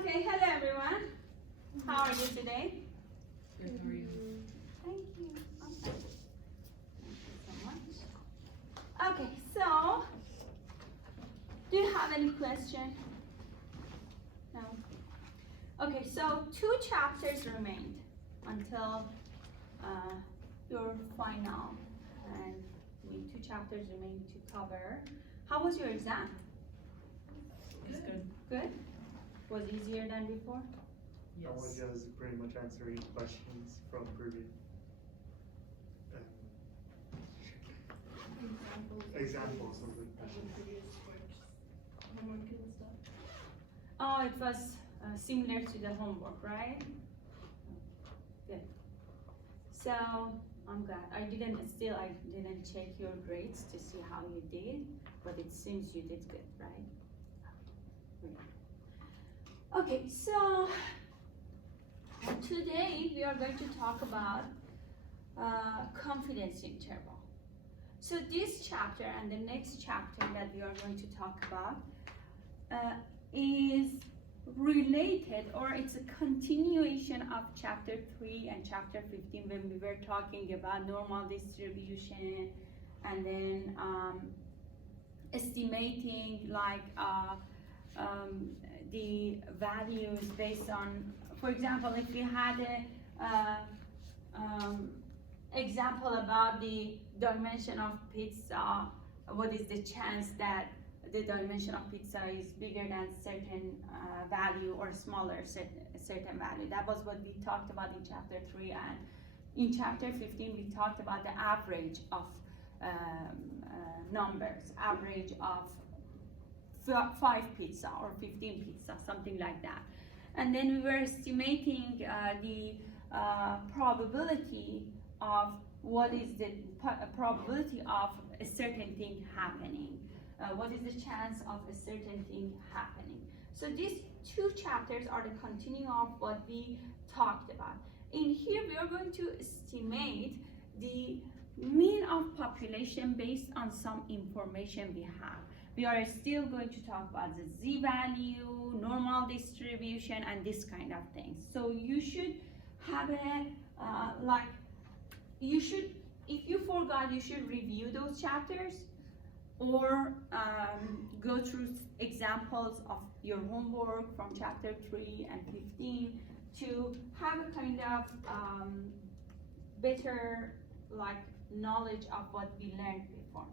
Okay, hello everyone. How are you today? Good, how are you? Thank you. Okay. Thank you so much. Okay, so do you have any question? No? Okay, so 2 chapters remained until your final, and 2 chapters remain to cover. How was your exam? It's good. Good? Was it easier than before? Yes. That was pretty much answering questions from previous examples of the questions. previous works, homework and stuff. Oh, it was similar to the homework, right? Good. So I'm glad. I didn't check your grades to see how you did, but it seems you did good, right? Okay, so today we are going to talk about confidence interval. So this chapter and the next chapter that we are going to talk about is related, or it's a continuation of chapter 3 and chapter 15 when we were talking about normal distribution and then estimating like the values based on, for example, if we had a example about the dimension of pizza, what is the chance that the dimension of pizza is bigger than certain value or smaller certain value. That was what we talked about in chapter 3, and in chapter 15 we talked about the average of numbers, average of 5 pizza or 15 pizza, something like that. And then we were estimating the probability of what is the probability of a certain thing happening. What is the chance of a certain thing happening? So these 2 chapters are the continuing of what we talked about. In here we are going to estimate the mean of population based on some information we have. We are still going to talk about the z-value, normal distribution, and this kind of things. So you should have a, if you forgot, you should review those chapters or go through examples of your homework from chapter 3 and 15 to have a kind of better knowledge of what we learned before.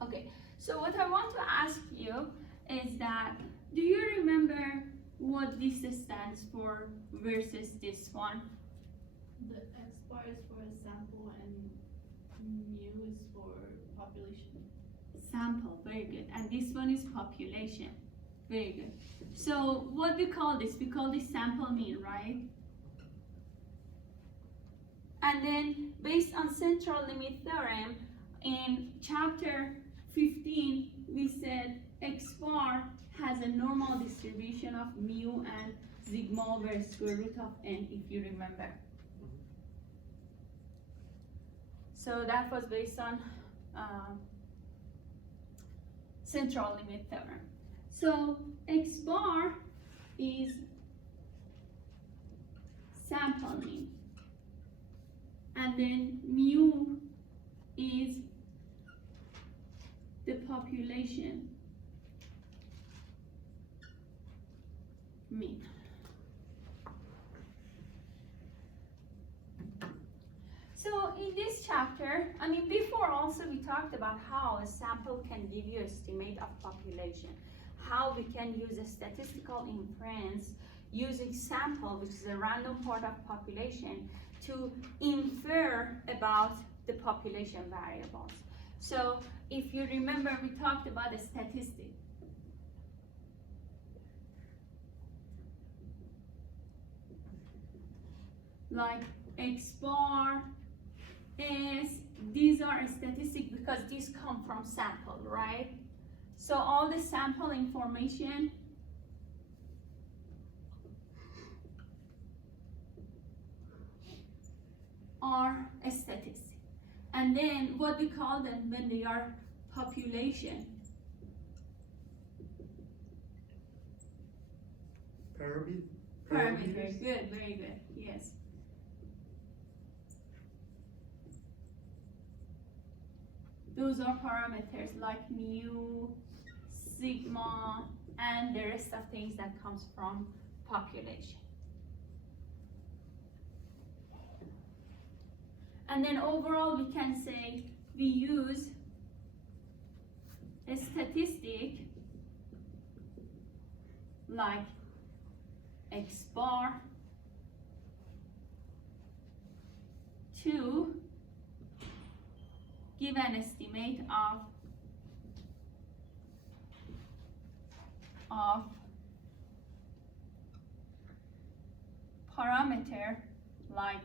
Okay, so what I want to ask you is that, do you remember what this stands for versus this one? The X bar is for sample and mu is for population. Sample, very good. And this one is population, very good. So what we call this? We call this sample mean, right? And then based on central limit theorem, in chapter 15, we said X bar has a normal distribution of mu and sigma over square root of n, if you remember. So that was based on central limit theorem. So X bar is sample mean, and then mu is the population mean. So in this chapter, before also we talked about how a sample can give you an estimate of population, how we can use a statistical inference using sample, which is a random part of population, to infer about the population variables. So if you remember, we talked about a statistic. Like X bar, S, these are a statistic because these come from sample, right? So all the sample information are a statistic. And then what we call them when they are population Parameters, good, very good, yes. Those are parameters like mu, sigma, and the rest of things that comes from population. And then overall we can say we use a statistic like X bar to give an estimate of parameter like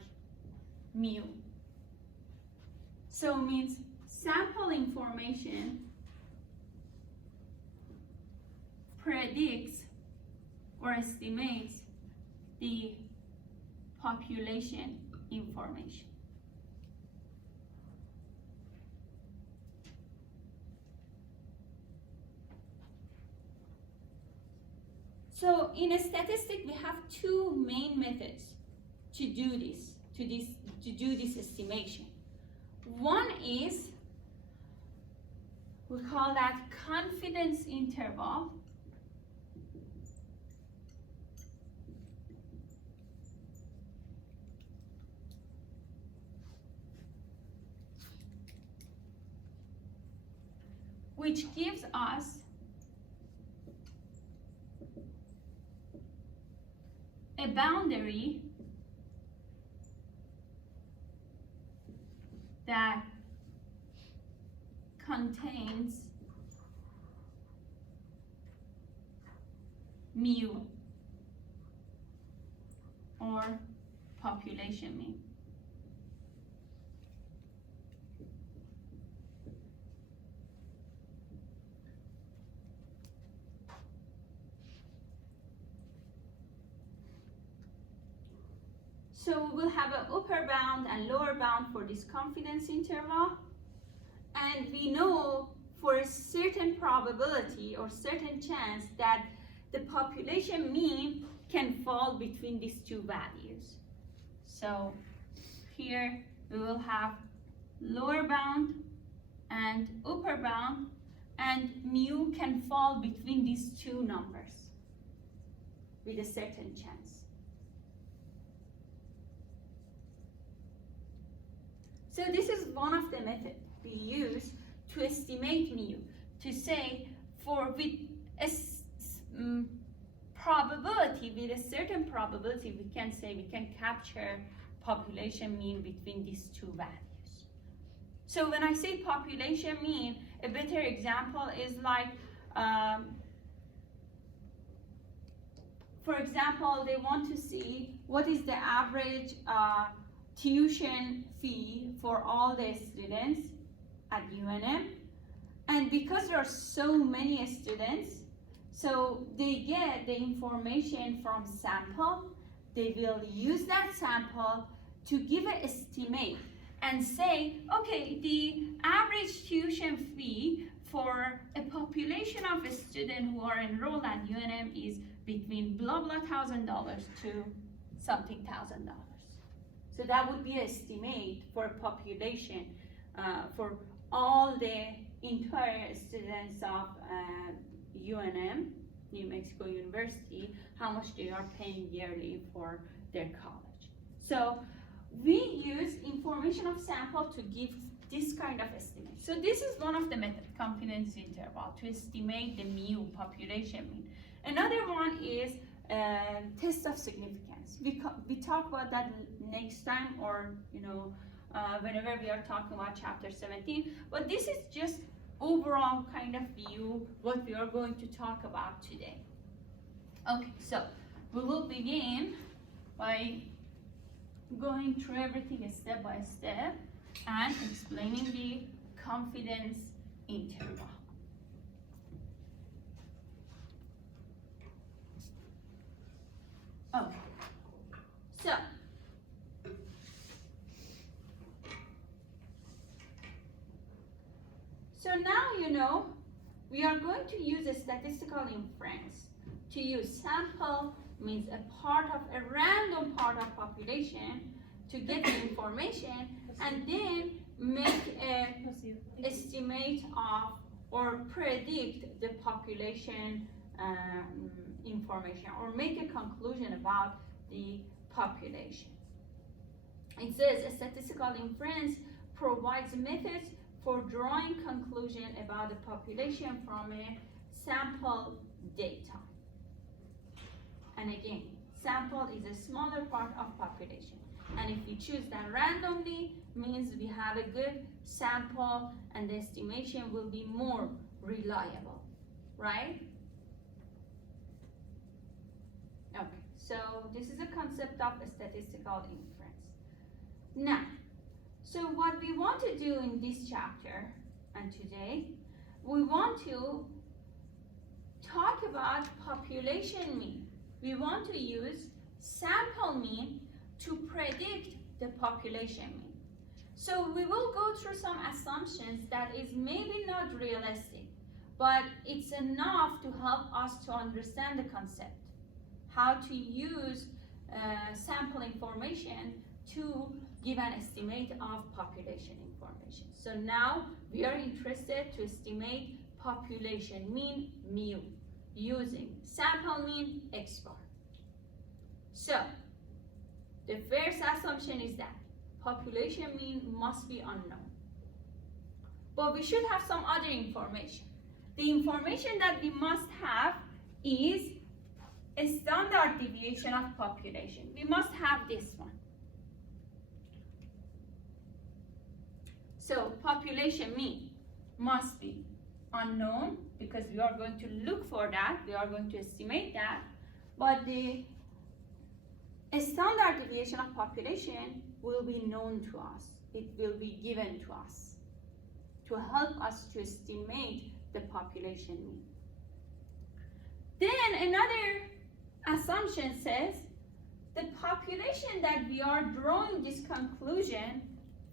mu. So means sample information predicts or estimates the population information. So in a statistic, we have two main methods to do this estimation. One is, we call that confidence interval. Which gives us a boundary that contains mu or population mean. So we will have an upper bound and lower bound for this confidence interval. And we know for a certain probability or certain chance that the population mean can fall between these two values. So here we will have lower bound and upper bound, and mu can fall between these two numbers with a certain chance. So this is one of the methods we use to estimate mu, to say with a probability, with a certain probability, we can say we can capture population mean between these two values. So when I say population mean, a better example is like, for example, they want to see what is the average tuition fee for all the students at UNM, and because there are so many students, so they get the information from sample. They will use that sample to give an estimate and say, okay, the average tuition fee for a population of students who are enrolled at UNM is between blah blah $1,000 to something $1,000. So that would be an estimate for population for all the entire students of UNM, New Mexico University, how much they are paying yearly for their college. So we use information of sample to give this kind of estimate. So this is one of the methods, confidence interval, to estimate the mu, population mean. Another one is test of significance. We talk about that next time, or whenever we are talking about chapter 17. But this is just overall kind of view what we are going to talk about today. Okay, so we will begin by going through everything step by step and explaining the confidence interval. Okay, so now we are going to use a statistical inference to use sample means a random part of population to get the information and then make a estimate of or predict the population information or make a conclusion about the population. It says a statistical inference provides methods for drawing conclusion about the population from a sample data. And again, sample is a smaller part of population. And if we choose that randomly, means we have a good sample and the estimation will be more reliable, right? Okay, so this is a concept of a statistical inference. Now, so what we want to do in this chapter and today, we want to talk about population mean. We want to use sample mean to predict the population mean. So we will go through some assumptions that is maybe not realistic, but it's enough to help us to understand the concept, how to use sample information to give an estimate of population information. So now we are interested to estimate population mean mu using sample mean X bar. So the first assumption is that population mean must be unknown. But we should have some other information. The information that we must have is a standard deviation of population. We must have this one. So population mean must be unknown because we are going to look for that, we are going to estimate that, but the standard deviation of population will be known to us. It will be given to us to help us to estimate the population mean. Then another assumption says the population that we are drawing this conclusion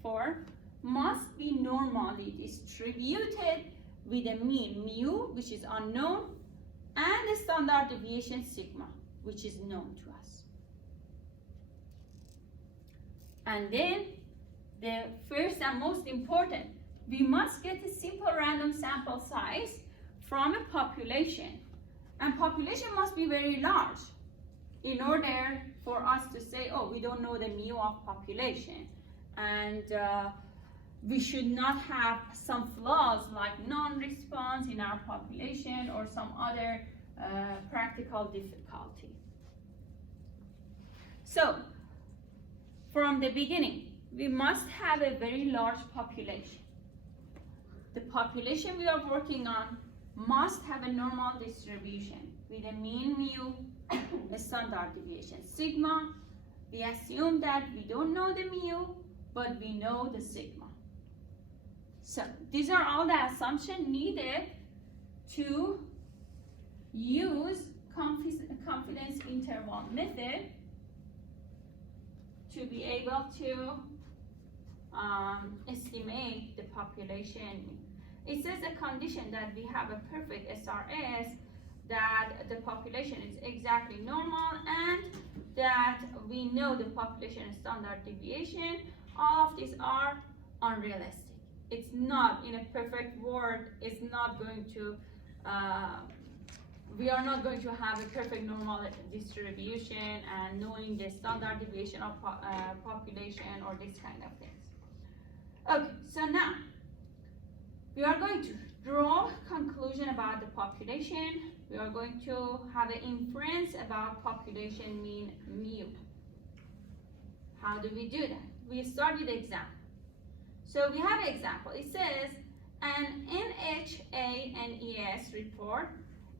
for must be normally distributed with a mean mu, which is unknown, and a standard deviation sigma, which is known to us. And then the first and most important, we must get a simple random sample size from a population. And population must be very large in order for us to say, oh, we don't know the mu of population. And we should not have some flaws like non-response in our population or some other practical difficulty. So, from the beginning, we must have a very large population. The population we are working on must have a normal distribution with a mean mu, a standard deviation sigma. We assume that we don't know the mu, but we know the sigma. So these are all the assumptions needed to use confidence interval method to be able to estimate the population. It says a condition that we have a perfect SRS, that the population is exactly normal, and that we know the population standard deviation. All of these are unrealistic. It's not, in a perfect world, it's not going to, we are not going to have a perfect normal distribution and knowing the standard deviation of population or this kind of things. Okay, so now we are going to draw conclusion about the population. We are going to have an inference about population mean mu. How do we do that? We start with the example. So we have an example. It says an NHANES report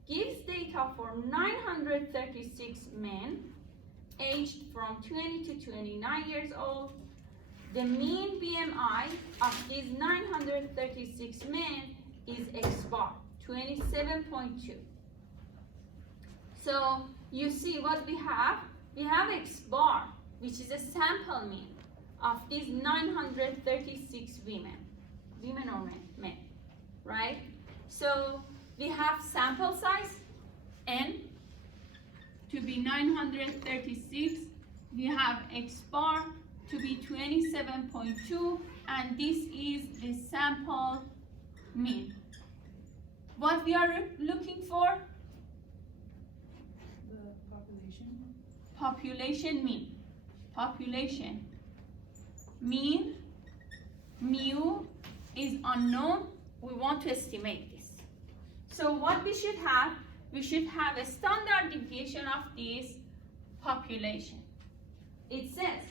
gives data for 936 men aged from 20 to 29 years old. The mean BMI of these 936 men is X bar, 27.2. So you see what we have? We have X bar, which is a sample mean of these 936 women or men, right? So we have sample size N, to be 936. We have X bar to be 27.2, and this is the sample mean. What we are looking for? The population. Population mean. Population mean, mu is unknown. We want to estimate this. So what we should have? We should have a standard deviation of this population. It says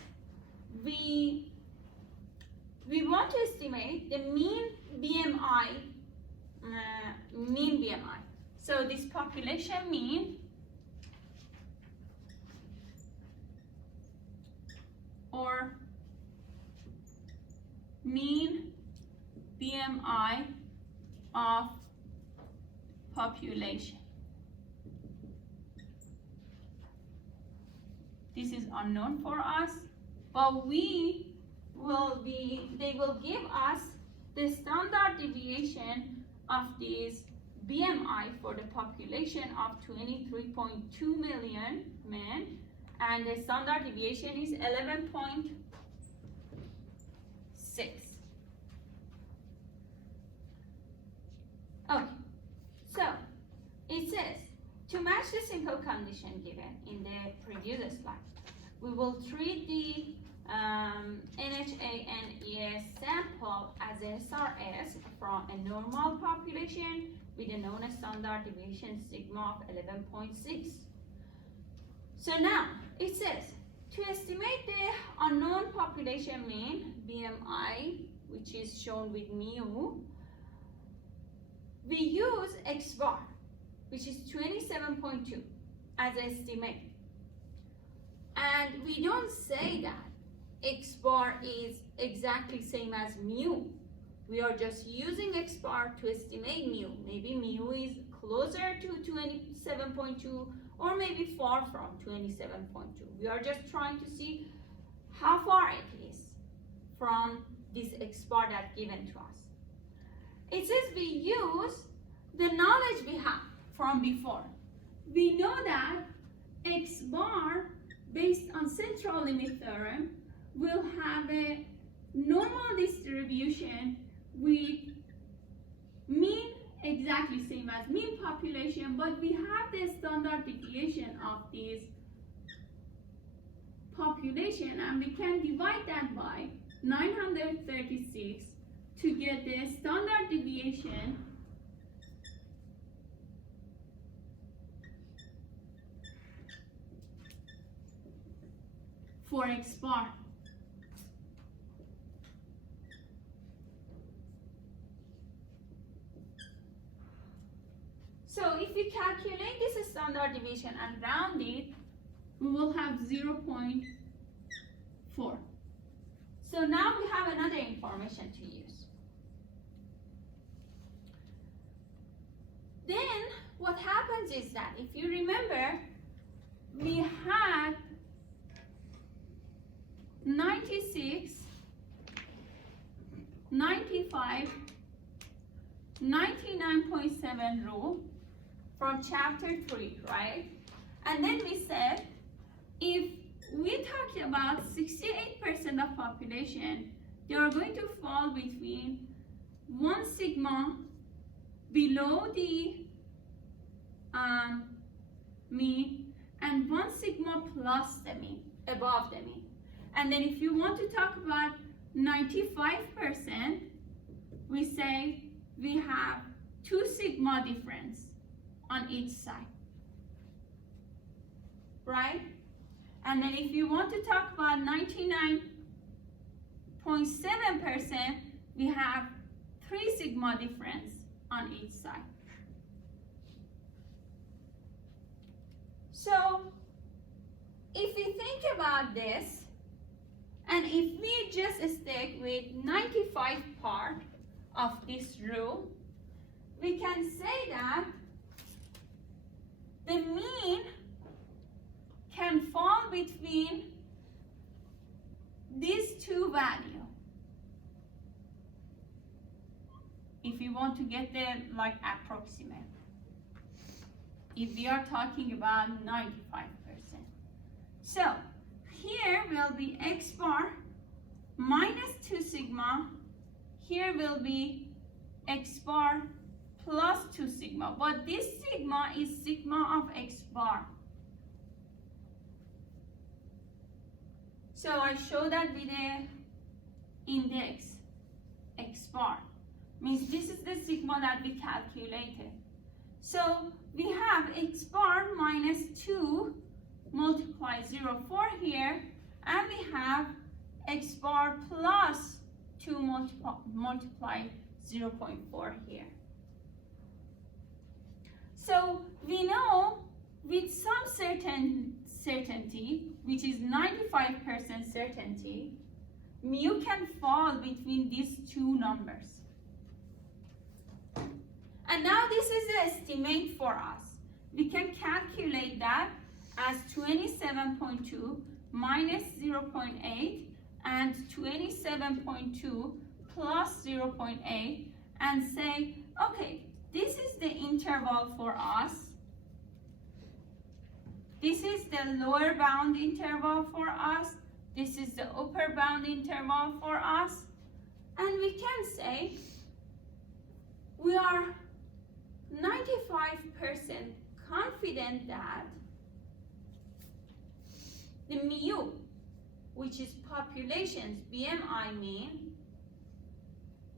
we want to estimate the mean BMI, So this population mean or mean BMI of population. This is unknown for us, but they will give us the standard deviation of this BMI for the population of 23.2 million men, and the standard deviation is 11.6. Okay, so it says to match the simple condition given in the previous slide, we will treat the NHA and ES sample as SRS from a normal population with a known standard deviation sigma of 11.6. So now it says to estimate the unknown population mean BMI, which is shown with mu, we use X bar, which is 27.2 as an estimate. And we don't say that X bar is exactly same as mu. We are just using X bar to estimate mu. Maybe mu is closer to 27.2 or maybe far from 27.2. We are just trying to see how far it is from this X bar that's given to us. It says we use the knowledge we have from before. We know that X bar based on central limit theorem will have a normal distribution with mean exactly same as mean population, but we have the standard deviation of this population, and we can divide that by 936 to get the standard deviation for X bar. So if we calculate this standard deviation and round it, we will have 0.4. So now we have another information to use. Then what happens is that if you remember, we had 96, 95, 99.7 rule from chapter 3, right? And then we said, if we talked about 68% of population, they are going to fall between 1 sigma below the mean and 1 sigma plus the mean, above the mean. And then if you want to talk about 95%, we say we have 2 sigma difference on each side, right? And then if you want to talk about 99.7%, we have 3 sigma difference on each side. So if we think about this, and if we just stick with 95 part of this rule, we can say that the mean can fall between these two values. If you want to get the approximate. If we are talking about 95%. So here will be X bar minus 2 sigma. Here will be X bar plus 2 sigma. But this sigma is sigma of X bar. So I show that with a index X bar. Means this is the sigma that we calculated. So we have X bar minus 2 multiply 0.4 here, and we have X bar plus 2 multiply 0.4 here. So we know with some certainty, which is 95% certainty, mu can fall between these two numbers. And now this is the estimate for us. We can calculate that as 27.2 minus 0.8 and 27.2 plus 0.8 and say, okay, this is the interval for us. This is the lower bound interval for us. This is the upper bound interval for us. And we can say we are 95% confident that the mu, which is population's BMI mean,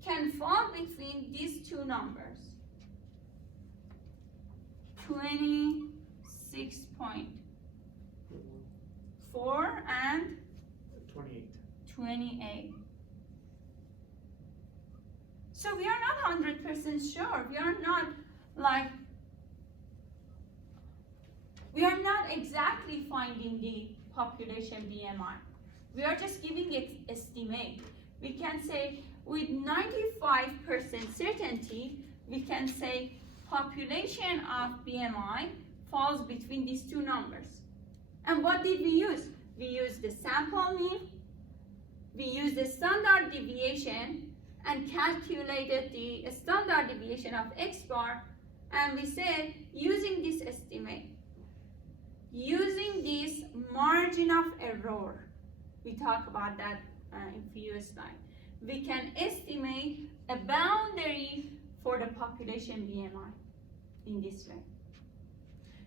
can fall between these two numbers, 26.4 and 28. So we are not 100% sure. We are not exactly finding the population BMI. We are just giving it estimate. We can say with 95% certainty, we can say population of BMI falls between these two numbers. And what did we use? We used the sample mean, we used the standard deviation, and calculated the standard deviation of X bar, and we said using this estimate, using this margin of error, we talk about that in few slides, we can estimate a boundary for the population BMI in this way.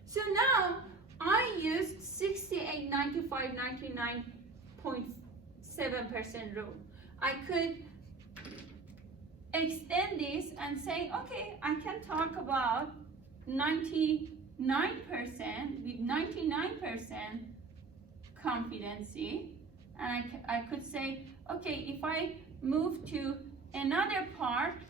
So now I used 68, 95, 99.7% rule. I could extend this and say, okay, I can talk about 99% with 99% confidency, and I could say, okay, if I move to another part,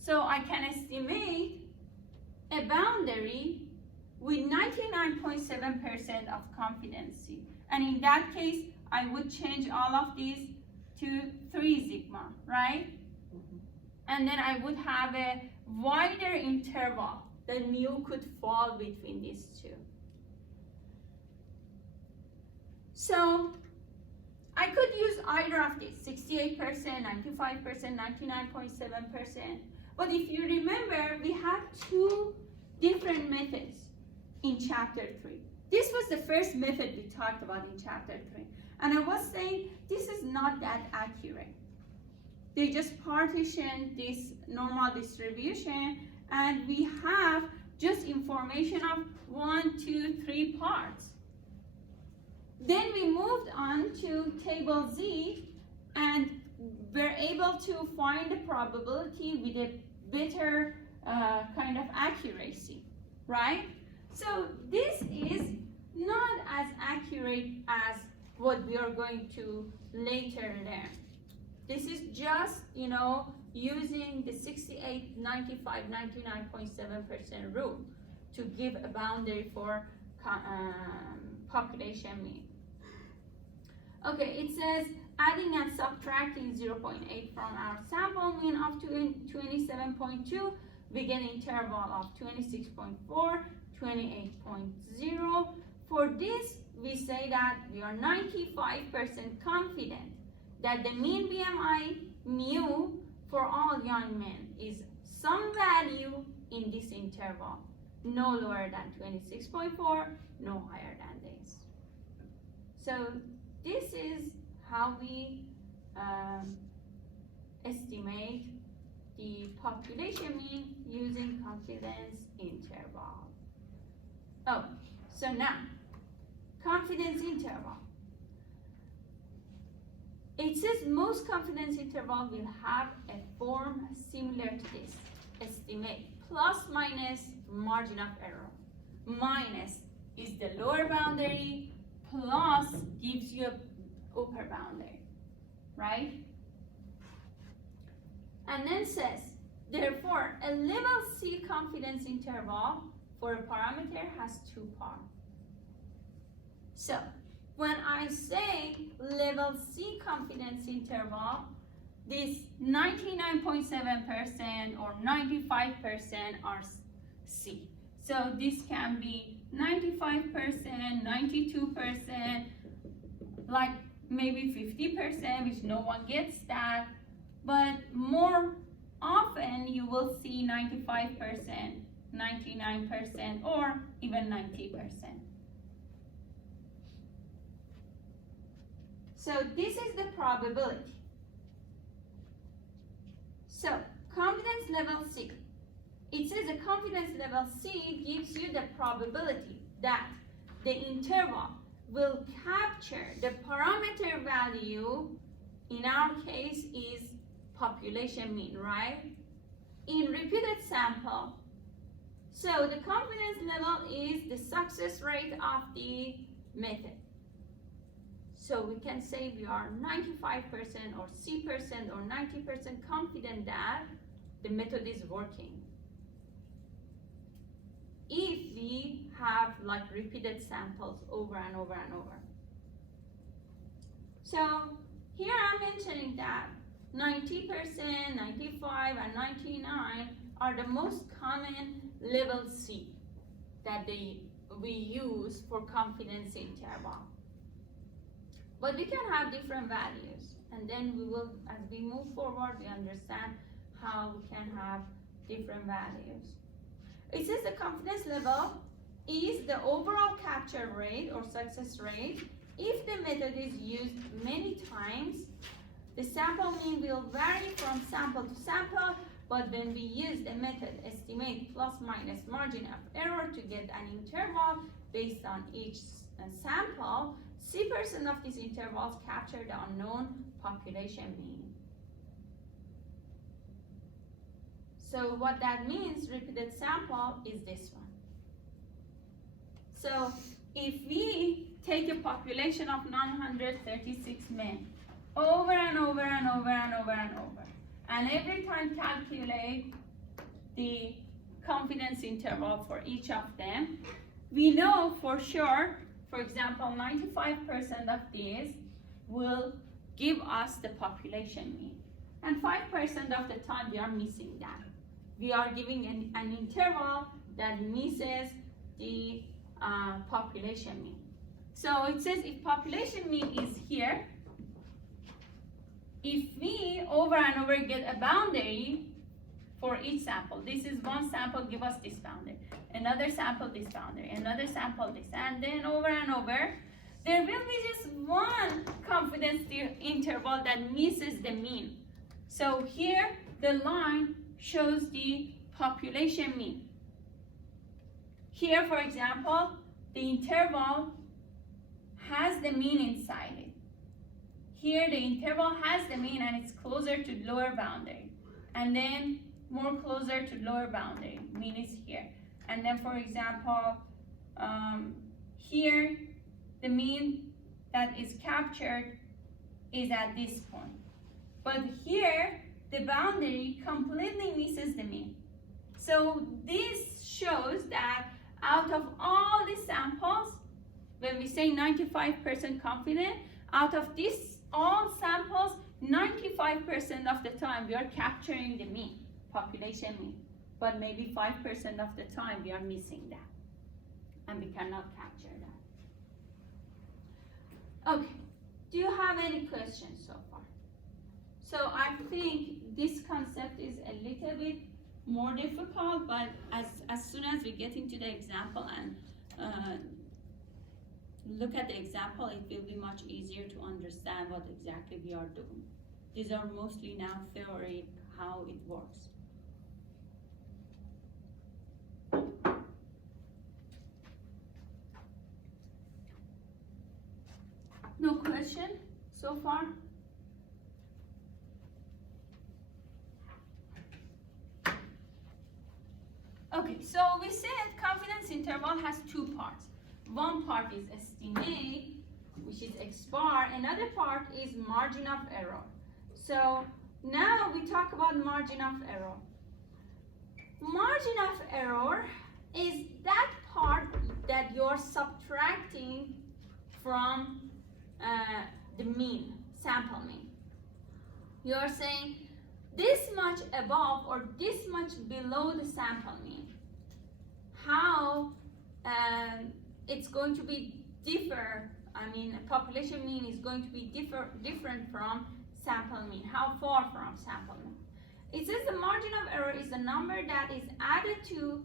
so I can estimate a boundary with 99.7% of confidency, and in that case, I would change all of these to 3 sigma, right? And then I would have a wider interval that mu could fall between these two. So I could use either of these, 68%, 95%, 99.7%. But if you remember, we had 2 different methods in chapter 3. This was the first method we talked about in chapter 3. And I was saying this is not that accurate. They just partition this normal distribution, and we have just information of 1, 2, 3 parts. Then we moved on to table Z, and we're able to find the probability with a better kind of accuracy, right? So this is not as accurate as what we are going to later learn. This is just, using the 68, 95, 99.7% rule to give a boundary for population mean. Okay, it says adding and subtracting 0.8 from our sample mean of 27.2, we get an interval of 26.4, 28.0. For this, we say that we are 95% confident that the mean BMI mu for all young men is some value in this this interval, no lower than 26.4, no higher than this. So this is how we estimate the population mean using confidence interval. Oh, so now, confidence interval. It says most confidence interval will have a form similar to this. Estimate plus minus margin of error. Minus is the lower boundary, plus gives you a upper boundary, right? And then says, therefore, a level C confidence interval for a parameter has two parts. So, when I say level C confidence interval, this 99.7% or 95% are C. So this can be 95%, 92%, like maybe 50%, which no one gets that. But more often you will see 95%, 99%, or even 90%. So this is the probability. So confidence level C. It says the confidence level C gives you the probability that the interval will capture the parameter value, in our case is population mean, right? In repeated sample. So the confidence level is the success rate of the method. So we can say we are 95% or C% or 90% confident that the method is working. If we have like repeated samples over and over and over. So here I'm mentioning that 90%, 95, and 99 are the most common level C that we use for confidence interval. But we can have different values, and then we will, as we move forward, we understand how we can have different values. It says the confidence level is the overall capture rate or success rate. If the method is used many times, the sample mean will vary from sample to sample, but when we use the method estimate plus minus margin of error to get an interval based on each sample, C% of these intervals capture the unknown population mean. So what that means, repeated sample, is this one. So if we take a population of 936 men over and over and over and over and over, and every time calculate the confidence interval for each of them, we know for sure, for example, 95% of these will give us the population mean. And 5% of the time we are missing that. We are giving an interval that misses the population mean. So it says if population mean is here, if we over and over get a boundary for each sample, this is one sample, give us this boundary, another sample, this boundary, another sample, this, and then over and over, there will be just one confidence interval that misses the mean. So here, the line shows the population mean. Here, for example, the interval has the mean inside it. Here, the interval has the mean and it's closer to lower boundary. And then more closer to lower boundary, mean is here. And then, for example, here, the mean that is captured is at this point. But here, the boundary completely misses the mean. So this shows that out of all the samples, when we say 95% confident, out of these all samples, 95% of the time we are capturing the mean, population mean. But maybe 5% of the time we are missing that. And we cannot capture that. Okay, do you have any questions so far? So I think this concept is a little bit more difficult, but as soon as we get into the example and look at the example, it will be much easier to understand what exactly we are doing. These are mostly now theory, how it works. No question so far? Okay, so we said confidence interval has two parts. One part is estimate, which is X bar. Another part is margin of error. So now we talk about margin of error. Margin of error is that part that you're subtracting from the mean, sample mean. You're saying this much above or this much below the sample mean. How it's going to be population mean is going to be different from sample mean. How far from sample mean? It says the margin of error is the number that is added to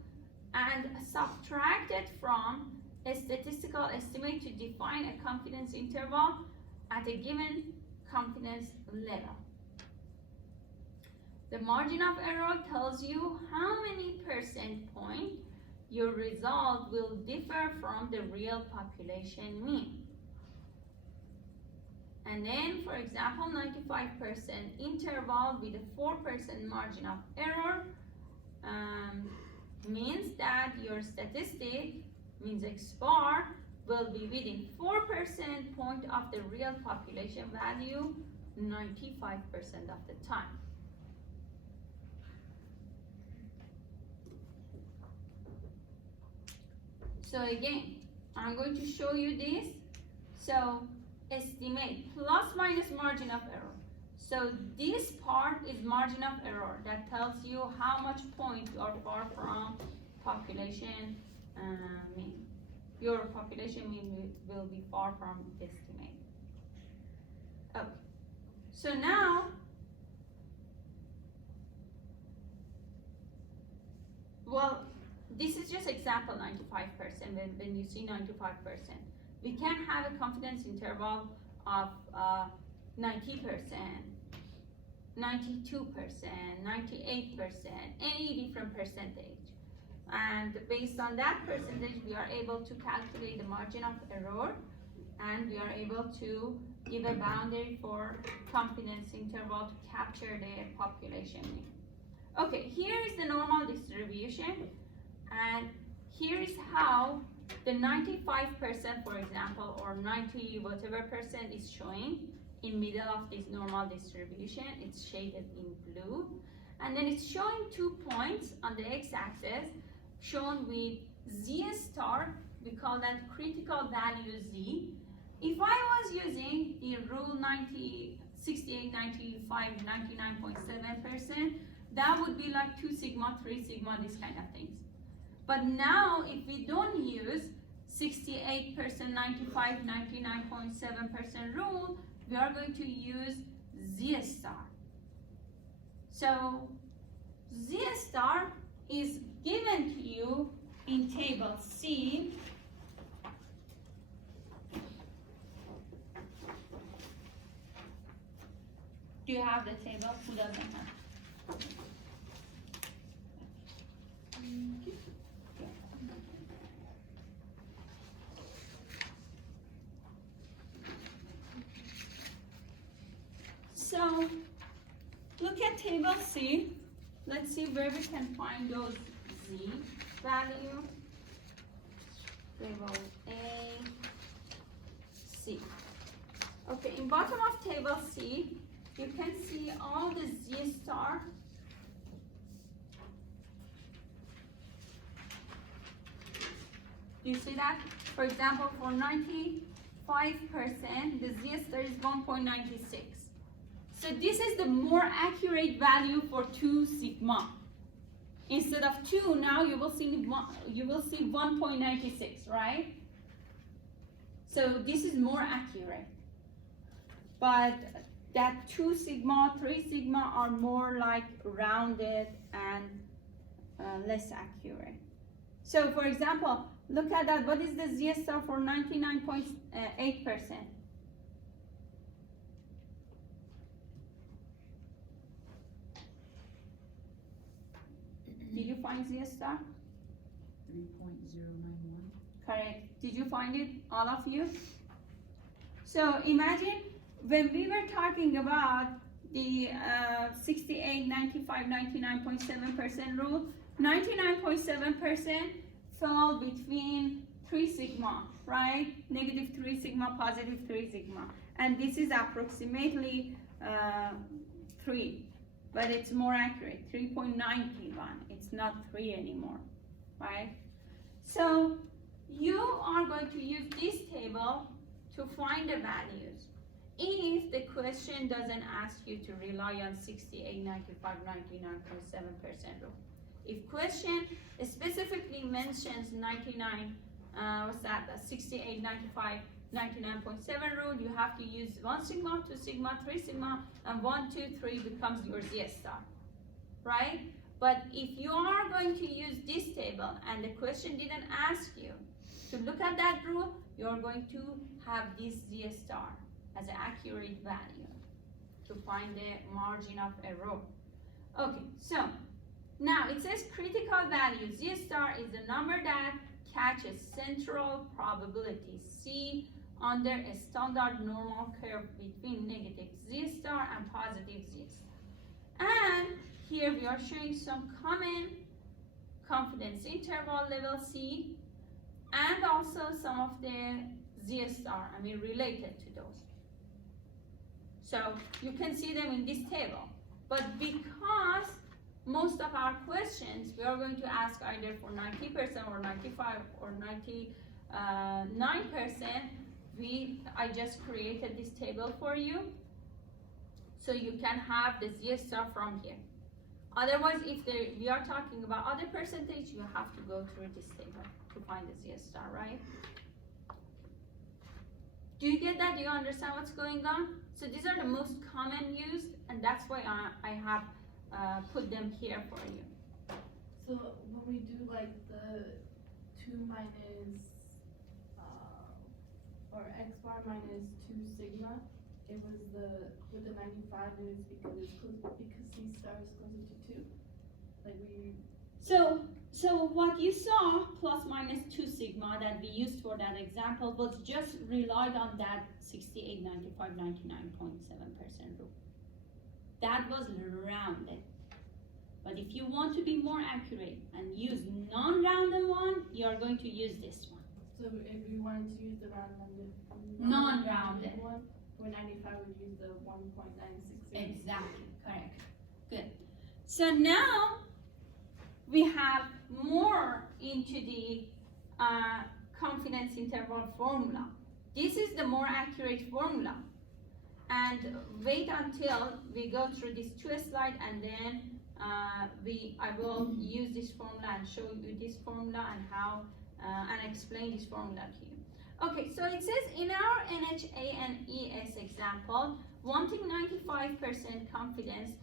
and subtracted from a statistical estimate to define a confidence interval at a given confidence level. The margin of error tells you how many percent point your result will differ from the real population mean. And then, for example, 95% interval with a 4% margin of error means that your statistic, means X bar, will be within 4% point of the real population value 95% of the time. So again, I'm going to show you this. So estimate plus minus margin of error. So this part is margin of error that tells you how much point you are far from population mean. Your population mean will be far from estimate. Okay. So now this is just example 95%. When you see 95%, we can have a confidence interval of 90%, 92%, 98%, any different percentage. And based on that percentage, we are able to calculate the margin of error, and we are able to give a boundary for confidence interval to capture the population mean. Okay, here is the normal distribution, and here is how the 95%, for example, or 90 whatever percent is showing in middle of this normal distribution. It's shaded in blue, and then it's showing 2 points on the x-axis shown with Z star. We call that critical value Z. If I was using the rule 68, 95, 99.7%, that would be like 2 sigma, 3 sigma, these kind of things. But now, if we don't use 68%, 95, 99.7% rule, we are going to use Z star. So Z star is given to you in table C. Do you have the table? Who doesn't have? So look at table C. Let's see where we can find those Z value. Table A, C. Okay, in bottom of table C, you can see all the Z star. Do you see that? For example, for 95%, the Z star is 1.96. So this is the more accurate value for 2 sigma. Instead of 2, now you will see 1.96, right? So this is more accurate. But that 2 sigma, 3 sigma are more like rounded and less accurate. So for example, look at that. What is the Z star for 99.8%? Did you find Z star? 3.091. Correct. Did you find it, all of you? So imagine when we were talking about the 68, 95, 99.7% rule, 99.7% fell between 3 sigma, right? Negative 3 sigma, positive 3 sigma. And this is approximately 3, but it's more accurate, 3.91. It's not 3 anymore, right? So you are going to use this table to find the values. If the question doesn't ask you to rely on 68, 95, 99.7% rule. If question specifically mentions 68, 95, 99.7 rule, you have to use 1 sigma, 2 sigma, 3 sigma, and 1, 2, 3 becomes your Z star, right? But if you are going to use this table and the question didn't ask you to look at that rule, you're going to have this Z star as an accurate value to find the margin of error. Okay, so now it says critical value. Z star is the number that catches central probability C under a standard normal curve between negative Z star and positive Z star. And here we are showing some common confidence interval level C and also some of the Z star, related to those. So you can see them in this table. But because most of our questions we are going to ask either for 90% or 95 or 99%, I just created this table for you. So you can have the Z star from here. Otherwise, if we are talking about other percentage, you have to go through this table to find the Z star, right? Do you get that? Do you understand what's going on? So these are the most common used, and that's why I have put them here for you. So when we do like the 2 minus, or x bar minus 2 sigma, it was with the 95, it was because C star is closer to 2. Like So what you saw, plus minus 2 sigma that we used for that example, was just relied on that 68, 95, 99.7% rule. That was rounded. But if you want to be more accurate and use non-rounded one, you are going to use this one. So if we wanted to use the Non-rounded one, for 95 we'd use the 1.966. Exactly, correct. Good. So now we have more into the confidence interval formula. This is the more accurate formula. And wait until we go through these 2 slides, and then I will use this formula and show you this formula and how and explain this formula to you. Okay, so it says in our NHA and ES example, wanting 95% confidence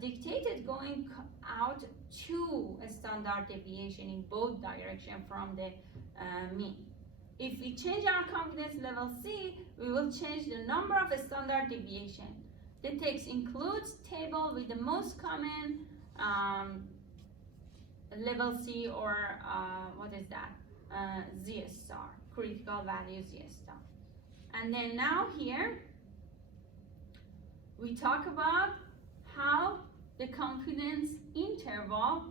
dictated going out to a standard deviation in both directions from the mean. If we change our confidence level C, we will change the number of standard deviation. The text includes table with the most common level C, or what is that? Z star, critical value Z star. And then now here, we talk about how the confidence interval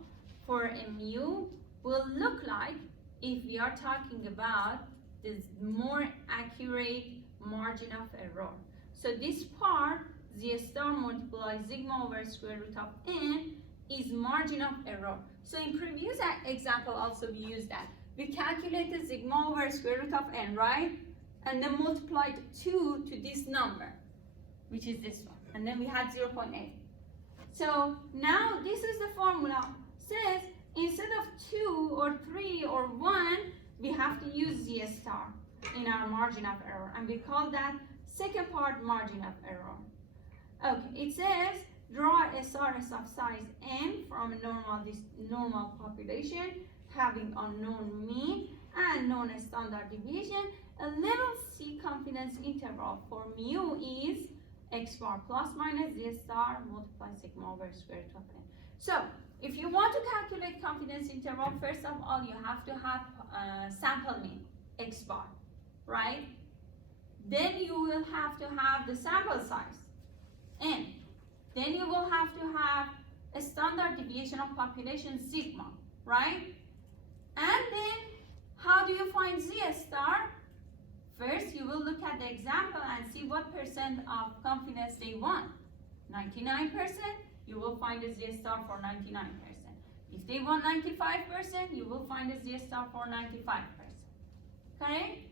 for a mu will look like if we are talking about this more accurate margin of error. So this part, Z star multiplied sigma over square root of n, is margin of error. So in previous example also we used that. We calculated sigma over square root of n, right? And then multiplied 2 to this number, which is this one. And then we had 0.8. So now this is the formula. Says instead of 2 or 3 or 1, we have to use Z star in our margin of error. And we call that second part margin of error. Okay, it says Draw a SRS of size n from a normal population having unknown mean and known standard deviation. A level C confidence interval for mu is x bar plus minus z star multiplied sigma over square root of n. So if you want to calculate confidence interval, first of all you have to have sample mean x bar, right? Then you will have to have the sample size n. Then you will have to have a standard deviation of population sigma, right? And then how do you find z star? First, you will look at the example and see what percent of confidence they want. 99%, you will find a z star for 99%. If they want 95%, you will find a z star for 95%. Okay?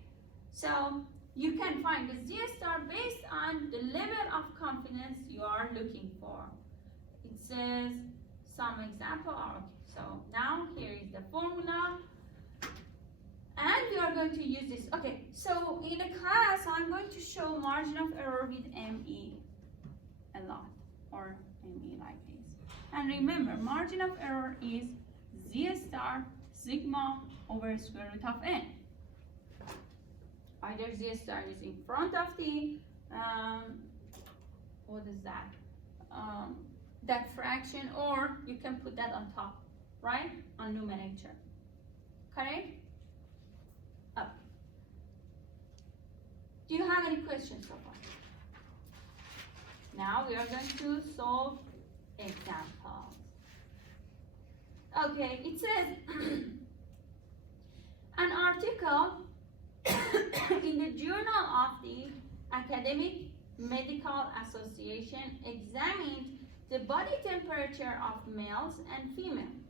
So, you can find the z star based on the level of confidence you are looking for. It says some example. Okay, so now here is the formula. And we are going to use this. Okay, so in the class, I'm going to show margin of error with ME a lot, or ME like this. And remember, margin of error is z star sigma over square root of n. Either z star is in front of the, what is that? That fraction, or you can put that on top, right? On numerator. Correct? Up. Do you have any questions so far? Now we are going to solve examples. Okay, it says an article in the Journal of the Academic Medical Association examined the body temperature of males and females.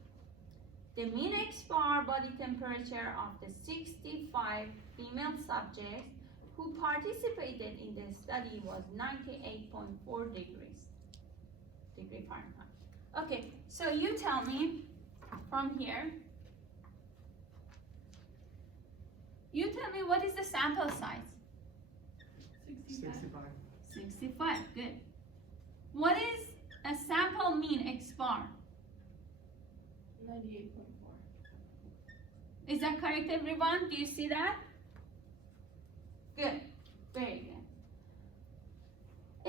The mean X bar body temperature of the 65 female subjects who participated in the study was 98.4 degree Fahrenheit. Okay, so you tell me from here, you tell me what is the sample size? 65. 65, good. What is a sample mean X bar? 98.4. Is that correct, everyone? Do you see that? Good, very good.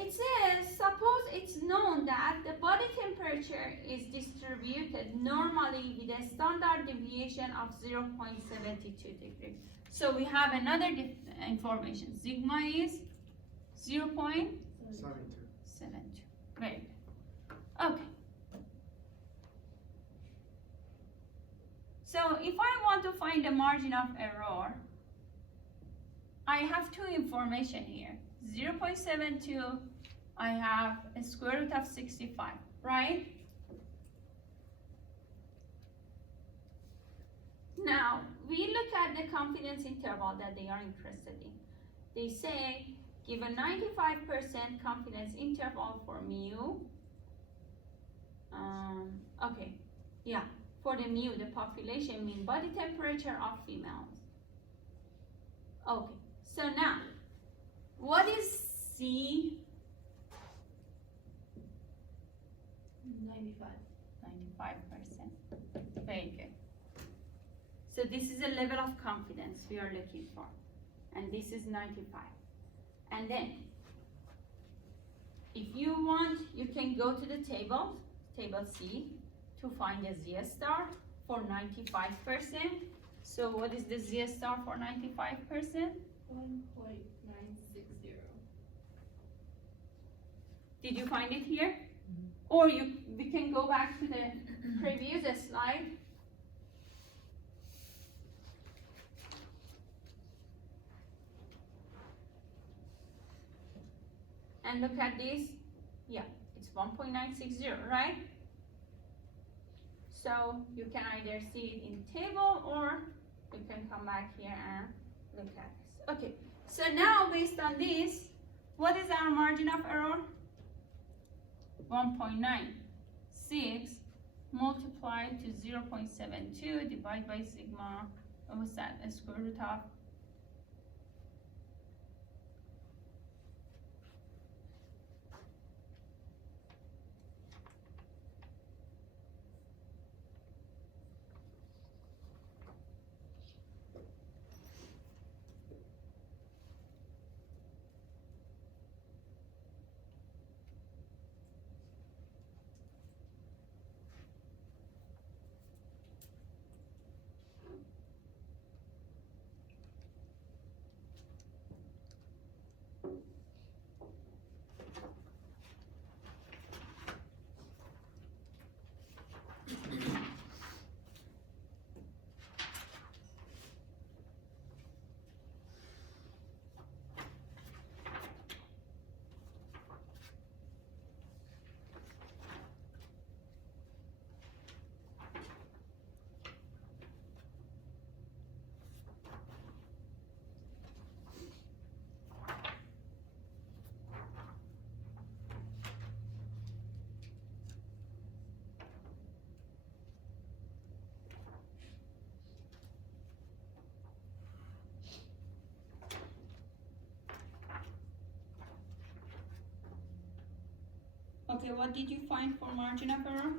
It says, suppose it's known that the body temperature is distributed normally with a standard deviation of 0.72 degrees. So we have another information. Sigma is 0.72. 72. Very good. Okay. So if I want to find the margin of error, I have two information here. 0.72, I have a square root of 65, right? Now, we look at the confidence interval that they are interested in. They say, give a 95% confidence interval for mu. Okay, yeah, for the mu, the population mean body temperature of females. Okay, so now, what is C? 95. 95%. Very good. So this is a level of confidence we are looking for. And this is 95. And then, if you want, you can go to the table C, to find a Z star for 95%. So what is the Z star for 95%? 1.960. Did you find it here? Or we can go back to the previous slide. And look at this. Yeah, it's 1.960, right? So you can either see it in table or you can come back here and look at this. Okay, so now based on this, what is our margin of error? 1.96 multiplied to 0.72 divided by sigma, what was that? A square root of 0.72. Okay, what did you find for margin of error?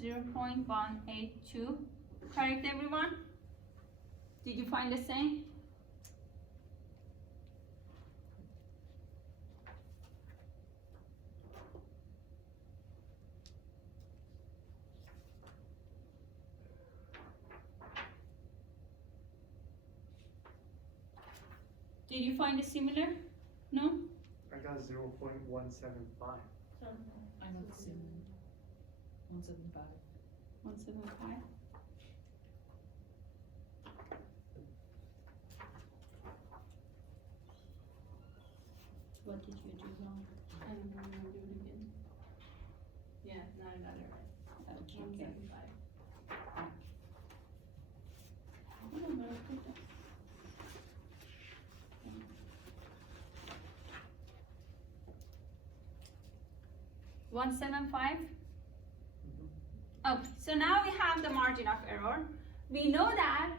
0.182. 0.182. Correct, everyone? Did you find the same? Did you find a similar? No? I got 0.175. I got 175. 175. What did you do wrong? I'm gonna do it again. Yeah, now I got it right. Okay, good. 175. What am I put that? 175. Okay, so now we have the margin of error. We know that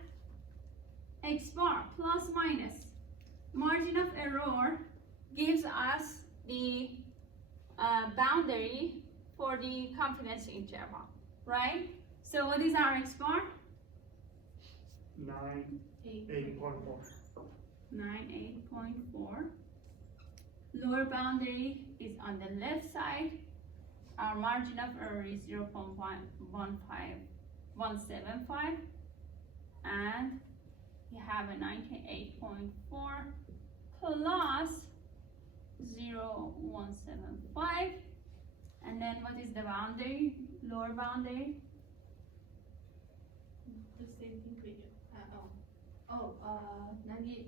x bar plus minus margin of error gives us the boundary for the confidence interval, right? So what is our x bar? 8.4. 98.4. Lower boundary is on the left side. Our margin of error is 0.175, and we have a 98.4 plus 0.175, and then what is the boundary, lower boundary? The same thing for you. 98.225.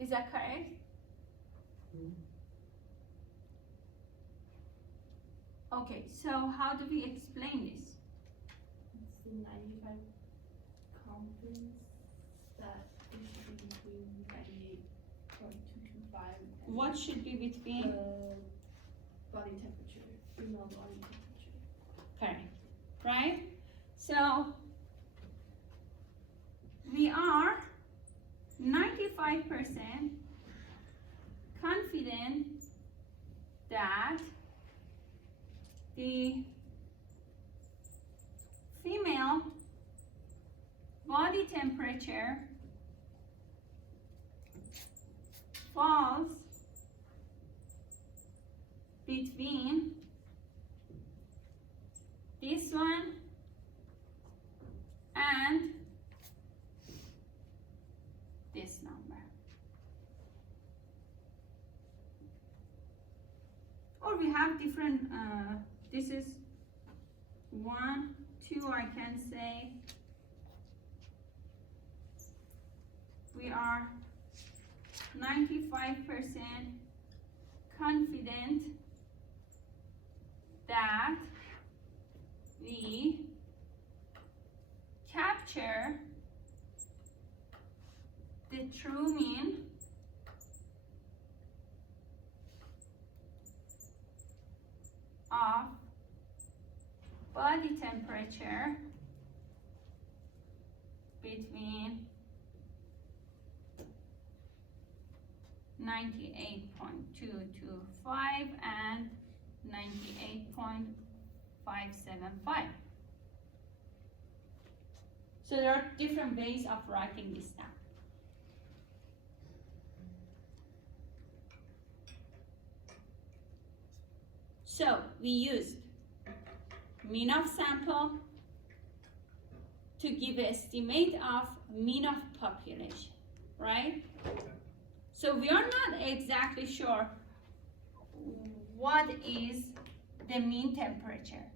Is that correct? Okay, so how do we explain this? It's the 95 confidence that it should be between 98.225 and What should be between? the body temperature, female body temperature. Correct, right? So we are 95% confident that the female body temperature falls between this one and this number. Or we have different, this is 1, 2, I can say. We are 95% confident that we capture the true mean of body temperature between 98.225 and 98.575. So there are different ways of writing this down. So we used mean of sample to give an estimate of mean of population, right? So we are not exactly sure what is the mean temperature,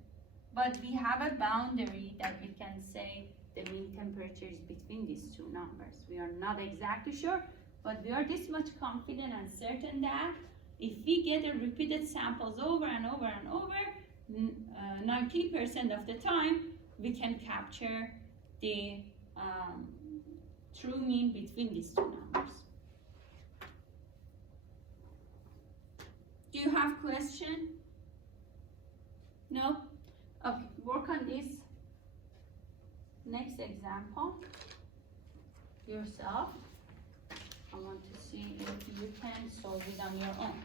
but we have a boundary that we can say the mean temperature is between these two numbers. We are not exactly sure, but we are this much confident and certain that if we get a repeated samples over and over and over, 90% of the time, we can capture the true mean between these two numbers. Do you have question? No? Okay, work on this next example yourself. I want to see if you can solve it on your own.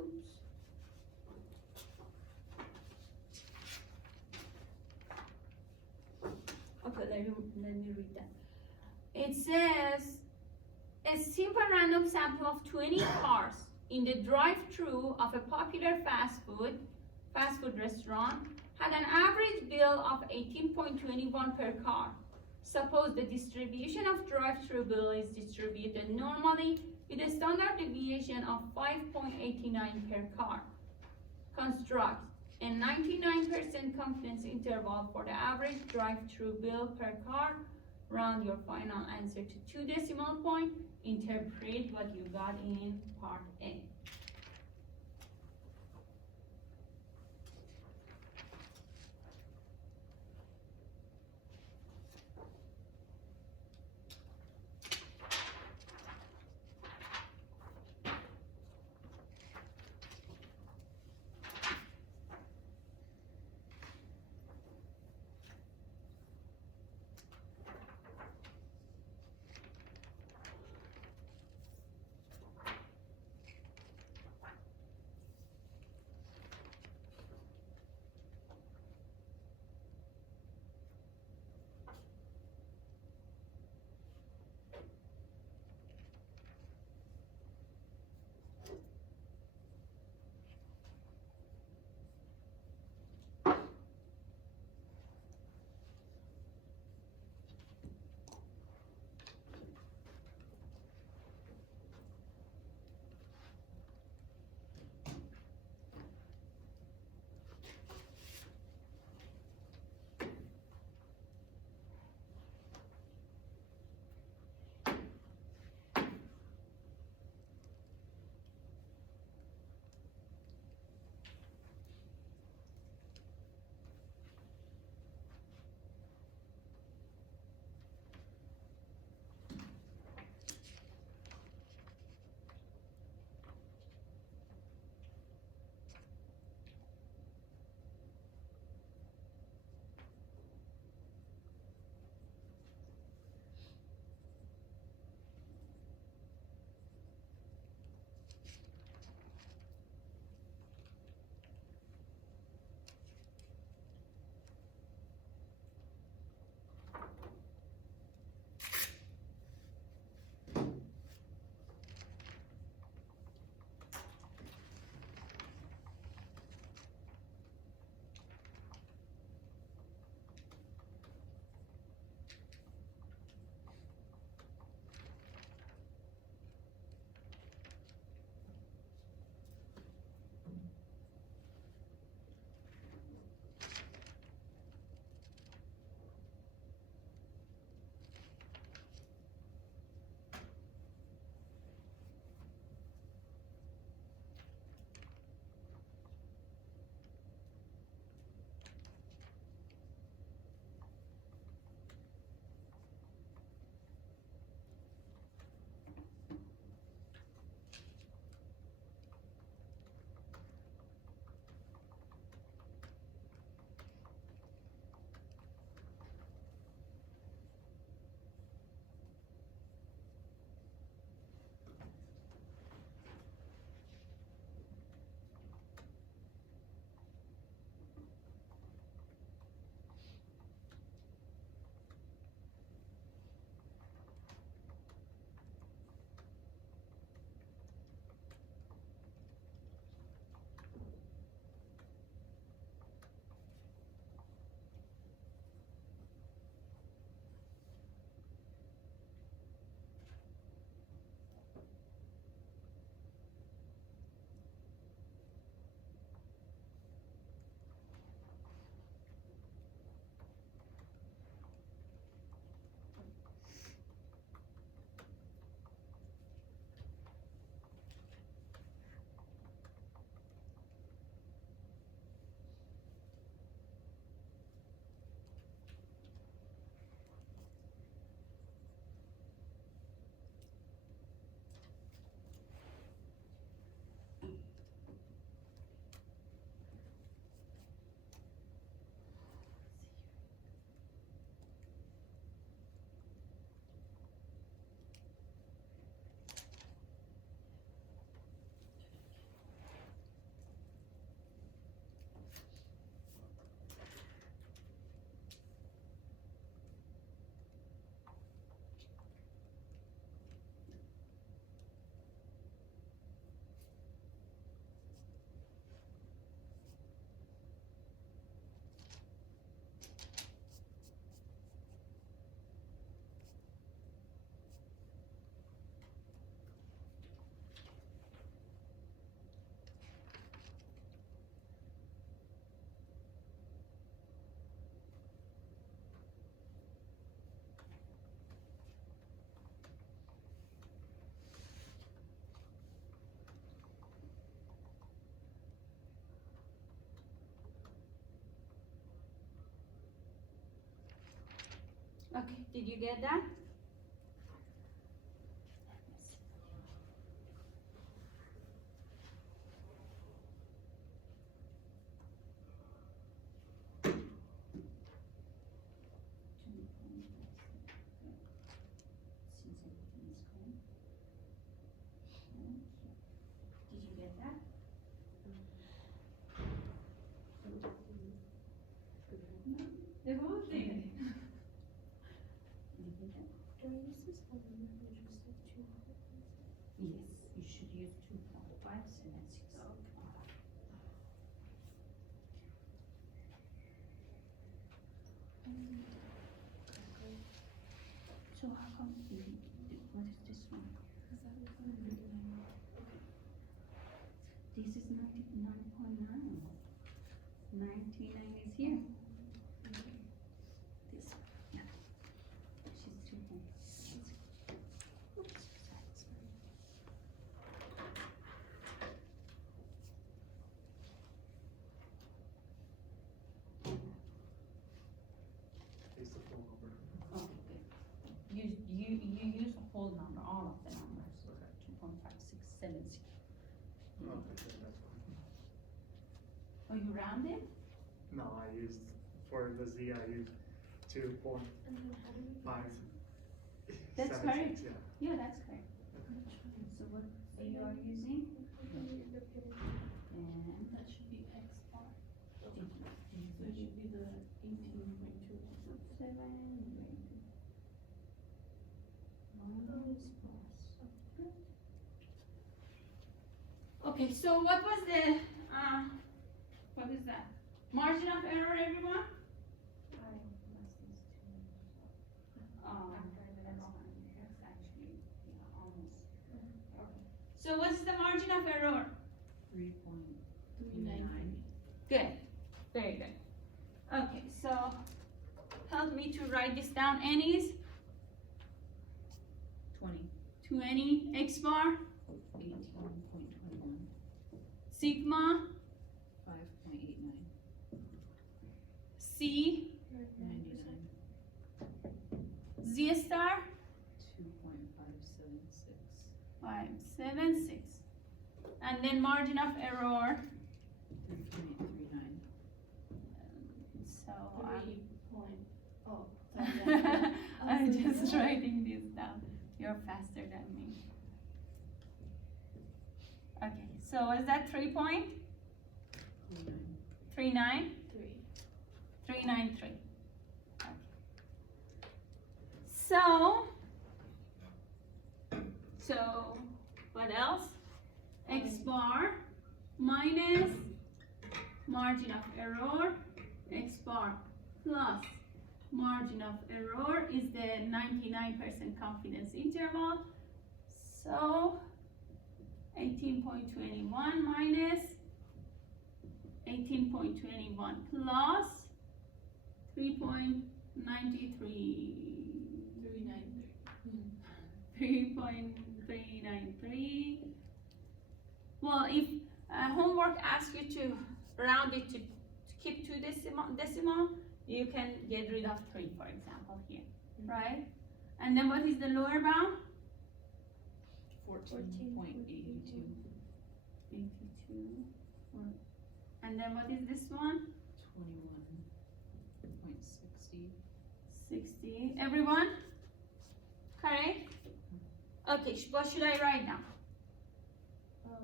Oops. Okay, let me read that. It says, a simple random sample of 20 cars in the drive-thru of a popular fast food restaurant had an average bill of 18.21 per car. Suppose the distribution of drive-thru bill is distributed normally with a standard deviation of 5.89 per car. Construct a 99% confidence interval for the average drive-thru bill per car. Round your final answer to 2 decimal points. Interpret what you got in part A. Okay, did you get that? Since everything is correct. Did you get that? The whole thing. Did you get that? Yes, you should use 2.576. So how come you, what is this one? This is 99.9. 99 is here. This, yeah. She's 2. Oops, sorry. It's the full number. Okay, good. You use the whole number, all of the numbers. Okay. 2.5676. Okay, then that's fine. Oh, you rounded? No, I used, for the Z, I used 2.5. That's correct. Yeah. Yeah, that's correct. So what you are using? And That should be X bar. So did it should be the 18.2. 7 minus plus. Okay, so what was the, what is that? Margin of error, everyone? That's actually, yeah, almost. So what's the margin of error? 393. Good, very good. Okay, so help me to write this down. N is 20 X bar, 18.21, sigma, 5.89, C, 99, Z star, 2.576, 576. And then margin of error, 3.39. so 3 point, oh, sorry. I'm just writing this down. You're faster than me. Okay, so is that 3.39? 39. 393. Okay. So what else? X bar minus margin of error, X bar plus margin of error is the 99% confidence interval. So 18.21 minus 18.21 plus 3.93. 3.393. Well, if homework asks you to round it to keep two decimal, you can get rid of 3, for example, here, right? And then what is the lower bound? 14.82. 82. And then what is this one? 21.60. 60. Everyone? Correct? Okay, what should I write now?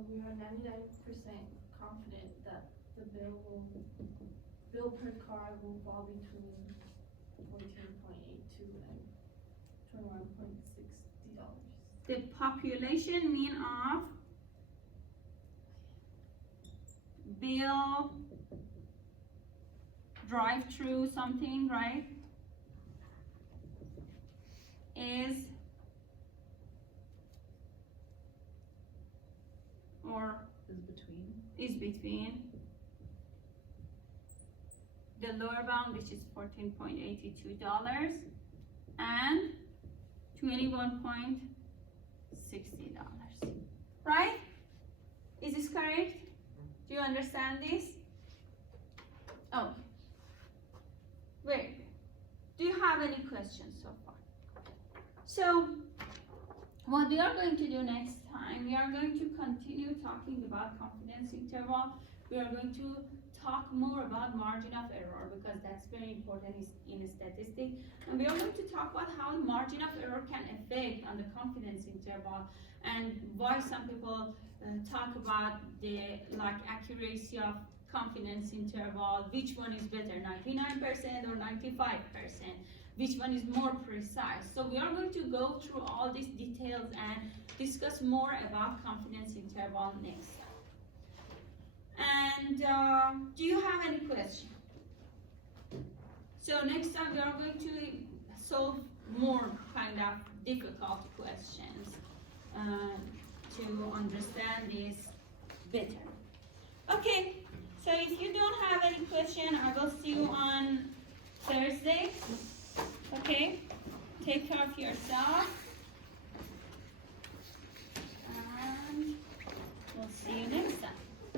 We are 99% confident that the bill per car will fall between 14.82 and $21.60. The population mean of bill drive through something, right? Is or Is between. is between the lower bound, which is $14.82, and $21.60, right? Is this correct? Do you understand this? Okay. Very good. Do you have any questions? questions so far? So, what we are going to do next time, we are going to continue talking about confidence interval. We are going to talk more about margin of error because that's very important in statistics. And we are going to talk about how margin of error can affect on the confidence interval and why some people talk about the accuracy of confidence interval, which one is better, 99% or 95%, which one is more precise. So we are going to go through all these details and discuss more about confidence interval next time. And do you have any questions? So next time we are going to solve more kind of difficult questions to understand this better. Okay, so if you don't have any question, I will see you on